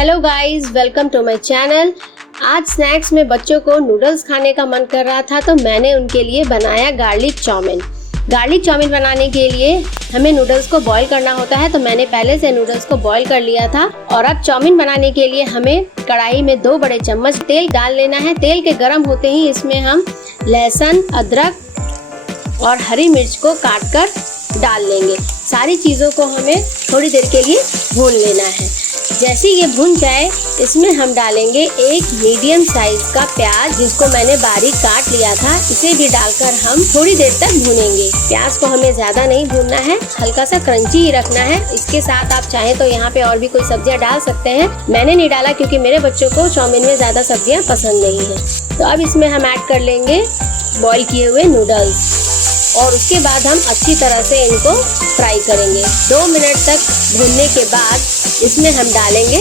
Hello guys, welcome to my channel. आज snacks में बच्चों को नूडल्स खाने का मन कर रहा था तो मैंने उनके लिए बनाया गार्लिक चाउमीन। गार्लिक चाउमीन बनाने के लिए हमें नूडल्स को बॉईल करना होता है, तो मैंने पहले से नूडल्स को बॉईल कर लिया था। और अब चाउमीन बनाने के लिए हमें कढ़ाई में 2 बड़े चम्मच तेल डाल लेना है। तेल के गर्म होते ही इसमें हम लहसुन, अदरक और हरी मिर्च को काट कर डाल लेंगे। सारी चीज़ों को हमें थोड़ी देर के लिए भून लेना है। जैसे ये भुन जाए इसमें हम डालेंगे एक मीडियम साइज का प्याज, जिसको मैंने बारीक काट लिया था। इसे भी डालकर हम थोड़ी देर तक भूनेंगे। प्याज को हमें ज़्यादा नहीं भूनना है, हल्का सा क्रंची ही रखना है। इसके साथ आप चाहें तो यहाँ पे और भी कोई सब्जियाँ डाल सकते हैं। मैंने नहीं डाला क्योंकि मेरे बच्चों को चाउमीन में ज़्यादा सब्जियाँ पसंद नहीं है। तो अब इसमें हम ऐड कर लेंगे बॉईल किए हुए नूडल्स और उसके बाद हम अच्छी तरह से इनको फ्राई करेंगे। 2 मिनट तक भूनने के बाद इसमें हम डालेंगे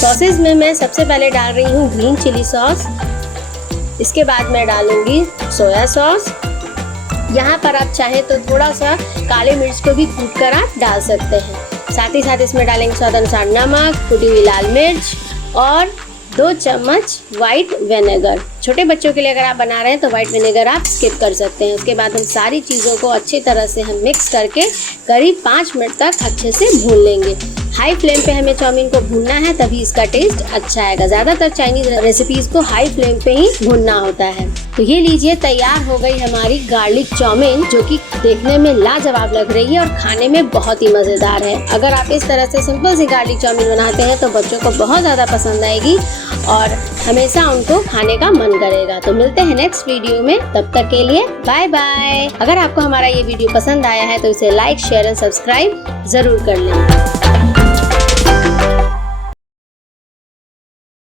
सॉसेज में मैं सबसे पहले डाल रही हूँ ग्रीन चिली सॉस। इसके बाद मैं डालूंगी सोया सॉस। यहाँ पर आप चाहें तो थोड़ा सा काले मिर्च को भी कूट कर आप डाल सकते हैं। साथ ही साथ इसमें डालेंगे स्वाद अनुसार नमक, कुटी हुई लाल मिर्च और 2 चम्मच वाइट विनेगर। छोटे बच्चों के लिए अगर आप बना रहे हैं तो वाइट विनेगर आप स्किप कर सकते हैं। उसके बाद हम सारी चीज़ों को अच्छी तरह से हम मिक्स करके करीब 5 मिनट तक अच्छे से भून लेंगे। हाई फ्लेम पे हमें चाउमीन को भूनना है, तभी इसका टेस्ट अच्छा आएगा। ज़्यादातर चाइनीज रेसिपीज़ को हाई फ्लेम पे ही भूनना होता है। तो ये लीजिए, तैयार हो गई हमारी गार्लिक चाउमीन, जो कि देखने में लाजवाब लग रही है और खाने में बहुत ही मज़ेदार है। अगर आप इस तरह से सिंपल सी गार्लिक चाउमीन बनाते हैं तो बच्चों को बहुत ज़्यादा पसंद आएगी और हमेशा उनको खाने का मन करेगा। तो मिलते हैं नेक्स्ट वीडियो में, तब तक के लिए बाय बाय। अगर आपको हमारा ये वीडियो पसंद आया है तो इसे लाइक, शेयर एंड सब्सक्राइब ज़रूर कर लें।